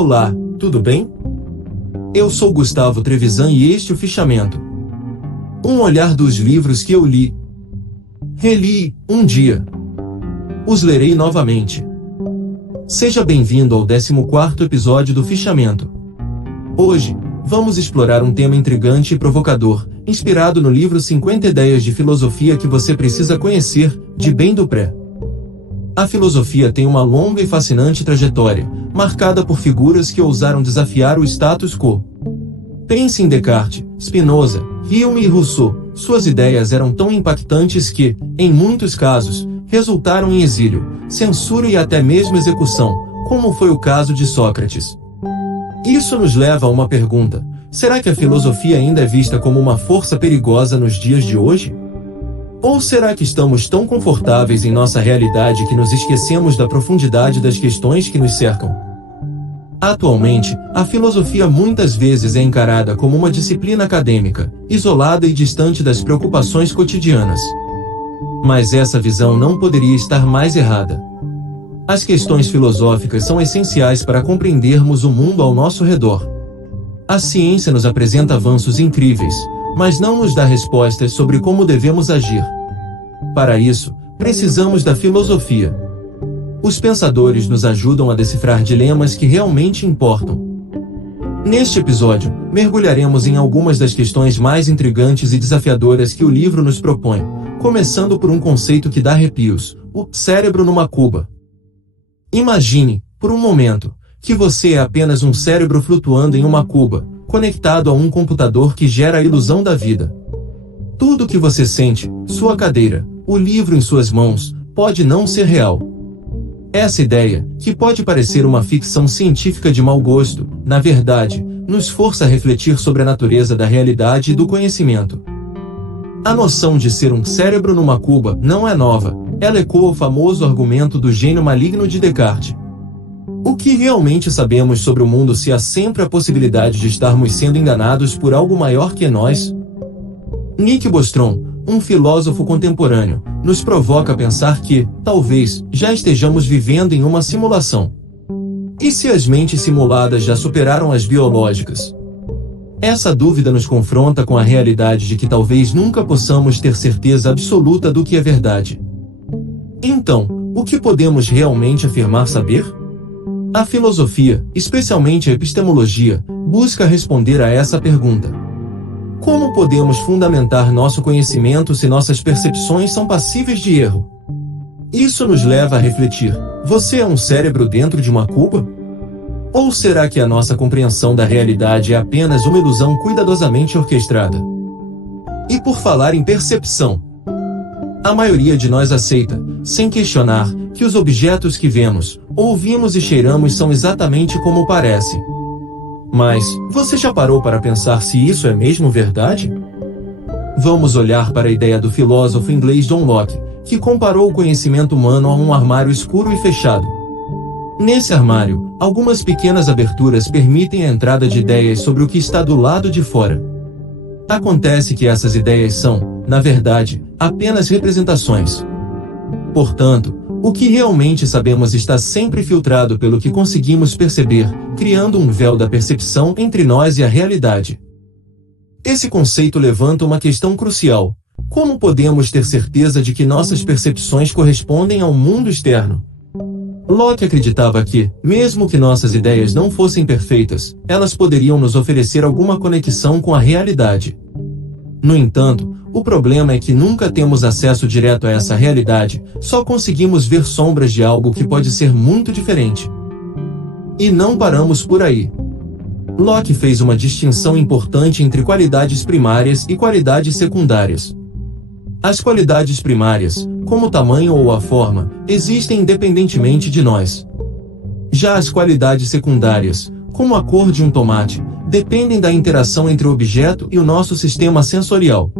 Olá, tudo bem? Eu sou Gustavo Trevisan e este é o Fichamento. Um olhar dos livros que eu li. Reli, um dia. Os lerei novamente. Seja bem-vindo ao 14º episódio do Fichamento. Hoje, vamos explorar um tema intrigante e provocador, inspirado no livro 50 Ideias de Filosofia que você precisa conhecer, de Ben Dupré. A filosofia tem uma longa e fascinante trajetória, marcada por figuras que ousaram desafiar o status quo. Pense em Descartes, Spinoza, Hume e Rousseau. Suas ideias eram tão impactantes que, em muitos casos, resultaram em exílio, censura e até mesmo execução, como foi o caso de Sócrates. Isso nos leva a uma pergunta: será que a filosofia ainda é vista como uma força perigosa nos dias de hoje? Ou será que estamos tão confortáveis em nossa realidade que nos esquecemos da profundidade das questões que nos cercam? Atualmente, a filosofia muitas vezes é encarada como uma disciplina acadêmica, isolada e distante das preocupações cotidianas. Mas essa visão não poderia estar mais errada. As questões filosóficas são essenciais para compreendermos o mundo ao nosso redor. A ciência nos apresenta avanços incríveis, mas não nos dá respostas sobre como devemos agir. Para isso, precisamos da filosofia. Os pensadores nos ajudam a decifrar dilemas que realmente importam. Neste episódio, mergulharemos em algumas das questões mais intrigantes e desafiadoras que o livro nos propõe, começando por um conceito que dá arrepios: o cérebro numa cuba. Imagine, por um momento, que você é apenas um cérebro flutuando em uma cuba, conectado a um computador que gera a ilusão da vida. Tudo o que você sente, sua cadeira, o livro em suas mãos, pode não ser real. Essa ideia, que pode parecer uma ficção científica de mau gosto, na verdade, nos força a refletir sobre a natureza da realidade e do conhecimento. A noção de ser um cérebro numa cuba não é nova, ela ecoa o famoso argumento do gênio maligno de Descartes. O que realmente sabemos sobre o mundo se há sempre a possibilidade de estarmos sendo enganados por algo maior que nós? Nick Bostrom, um filósofo contemporâneo, nos provoca a pensar que, talvez, já estejamos vivendo em uma simulação. E se as mentes simuladas já superaram as biológicas? Essa dúvida nos confronta com a realidade de que talvez nunca possamos ter certeza absoluta do que é verdade. Então, o que podemos realmente afirmar saber? A filosofia, especialmente a epistemologia, busca responder a essa pergunta. Como podemos fundamentar nosso conhecimento se nossas percepções são passíveis de erro? Isso nos leva a refletir: você é um cérebro dentro de uma cuba? Ou será que a nossa compreensão da realidade é apenas uma ilusão cuidadosamente orquestrada? E por falar em percepção, a maioria de nós aceita, sem questionar, que os objetos que vemos, ouvimos e cheiramos são exatamente como parecem. Mas, você já parou para pensar se isso é mesmo verdade? Vamos olhar para a ideia do filósofo inglês John Locke, que comparou o conhecimento humano a um armário escuro e fechado. Nesse armário, algumas pequenas aberturas permitem a entrada de ideias sobre o que está do lado de fora. Acontece que essas ideias são, na verdade, apenas representações. Portanto, o que realmente sabemos está sempre filtrado pelo que conseguimos perceber, criando um véu da percepção entre nós e a realidade. Esse conceito levanta uma questão crucial: como podemos ter certeza de que nossas percepções correspondem ao mundo externo? Locke acreditava que, mesmo que nossas ideias não fossem perfeitas, elas poderiam nos oferecer alguma conexão com a realidade. No entanto, o problema é que nunca temos acesso direto a essa realidade, só conseguimos ver sombras de algo que pode ser muito diferente. E não paramos por aí. Locke fez uma distinção importante entre qualidades primárias e qualidades secundárias. As qualidades primárias, como o tamanho ou a forma, existem independentemente de nós. Já as qualidades secundárias, como a cor de um tomate, dependem da interação entre o objeto e o nosso sistema sensorial.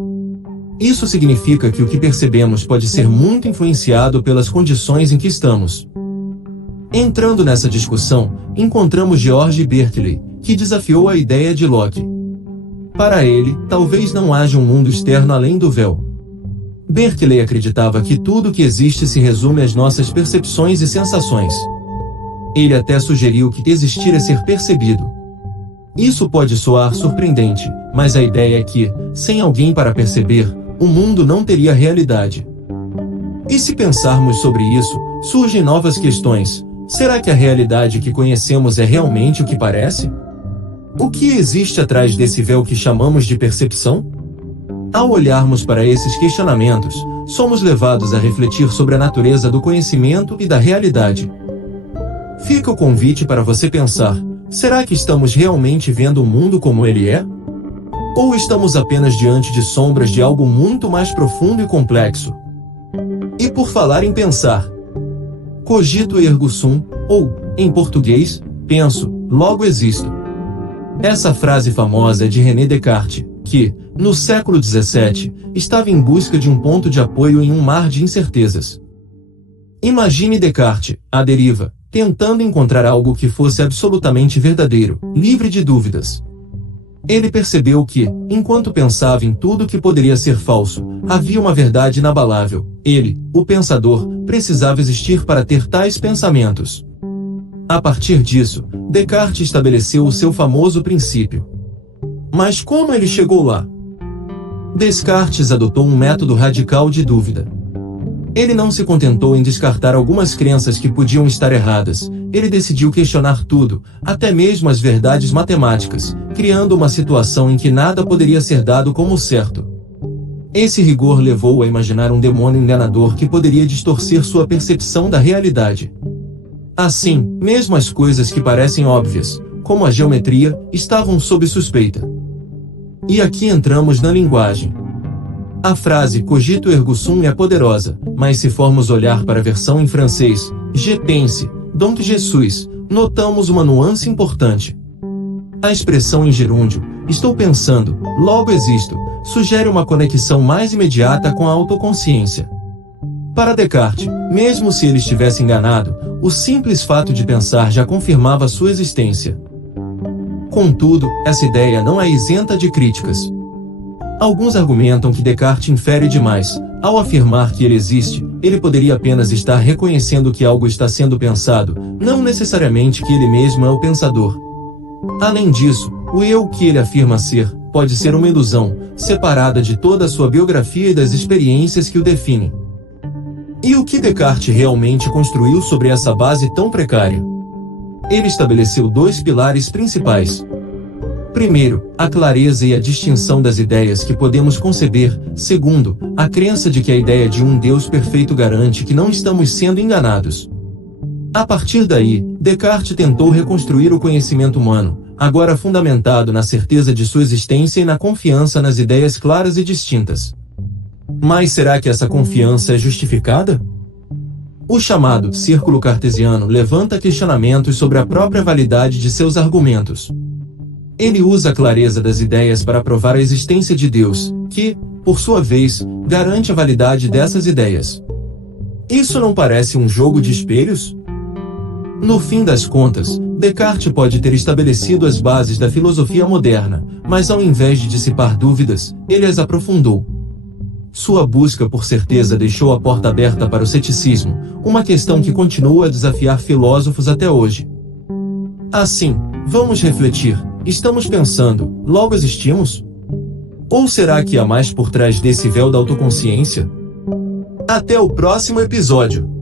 Isso significa que o que percebemos pode ser muito influenciado pelas condições em que estamos. Entrando nessa discussão, encontramos George Berkeley, que desafiou a ideia de Locke. Para ele, talvez não haja um mundo externo além do véu. Berkeley acreditava que tudo o que existe se resume às nossas percepções e sensações. Ele até sugeriu que existir é ser percebido. Isso pode soar surpreendente, mas a ideia é que, sem alguém para perceber, o mundo não teria realidade. E se pensarmos sobre isso, surgem novas questões. Será que a realidade que conhecemos é realmente o que parece? O que existe atrás desse véu que chamamos de percepção? Ao olharmos para esses questionamentos, somos levados a refletir sobre a natureza do conhecimento e da realidade. Fica o convite para você pensar: será que estamos realmente vendo o mundo como ele é? Ou estamos apenas diante de sombras de algo muito mais profundo e complexo? E por falar em pensar, cogito ergo sum, ou, em português, penso, logo existo. Essa frase famosa é de René Descartes, que, no século XVII, estava em busca de um ponto de apoio em um mar de incertezas. Imagine Descartes, à deriva, tentando encontrar algo que fosse absolutamente verdadeiro, livre de dúvidas. Ele percebeu que, enquanto pensava em tudo que poderia ser falso, havia uma verdade inabalável. Ele, o pensador, precisava existir para ter tais pensamentos. A partir disso, Descartes estabeleceu o seu famoso princípio. Mas como ele chegou lá? Descartes adotou um método radical de dúvida. Ele não se contentou em descartar algumas crenças que podiam estar erradas. Ele decidiu questionar tudo, até mesmo as verdades matemáticas, criando uma situação em que nada poderia ser dado como certo. Esse rigor levou-o a imaginar um demônio enganador que poderia distorcer sua percepção da realidade. Assim, mesmo as coisas que parecem óbvias, como a geometria, estavam sob suspeita. E aqui entramos na linguagem. A frase cogito ergo sum é poderosa, mas se formos olhar para a versão em francês, je pense, donc je suis, notamos uma nuance importante. A expressão em gerúndio, estou pensando, logo existo, sugere uma conexão mais imediata com a autoconsciência. Para Descartes, mesmo se ele estivesse enganado, o simples fato de pensar já confirmava sua existência. Contudo, essa ideia não é isenta de críticas. Alguns argumentam que Descartes infere demais. Ao afirmar que ele existe, ele poderia apenas estar reconhecendo que algo está sendo pensado, não necessariamente que ele mesmo é o pensador. Além disso, o eu que ele afirma ser, pode ser uma ilusão, separada de toda a sua biografia e das experiências que o definem. E o que Descartes realmente construiu sobre essa base tão precária? Ele estabeleceu dois pilares principais. Primeiro, a clareza e a distinção das ideias que podemos conceber. Segundo, a crença de que a ideia de um Deus perfeito garante que não estamos sendo enganados. A partir daí, Descartes tentou reconstruir o conhecimento humano, agora fundamentado na certeza de sua existência e na confiança nas ideias claras e distintas. Mas será que essa confiança é justificada? O chamado círculo cartesiano levanta questionamentos sobre a própria validade de seus argumentos. Ele usa a clareza das ideias para provar a existência de Deus, que, por sua vez, garante a validade dessas ideias. Isso não parece um jogo de espelhos? No fim das contas, Descartes pode ter estabelecido as bases da filosofia moderna, mas ao invés de dissipar dúvidas, ele as aprofundou. Sua busca por certeza deixou a porta aberta para o ceticismo, uma questão que continua a desafiar filósofos até hoje. Assim, vamos refletir. Estamos pensando, logo existimos? Ou será que há mais por trás desse véu da autoconsciência? Até o próximo episódio!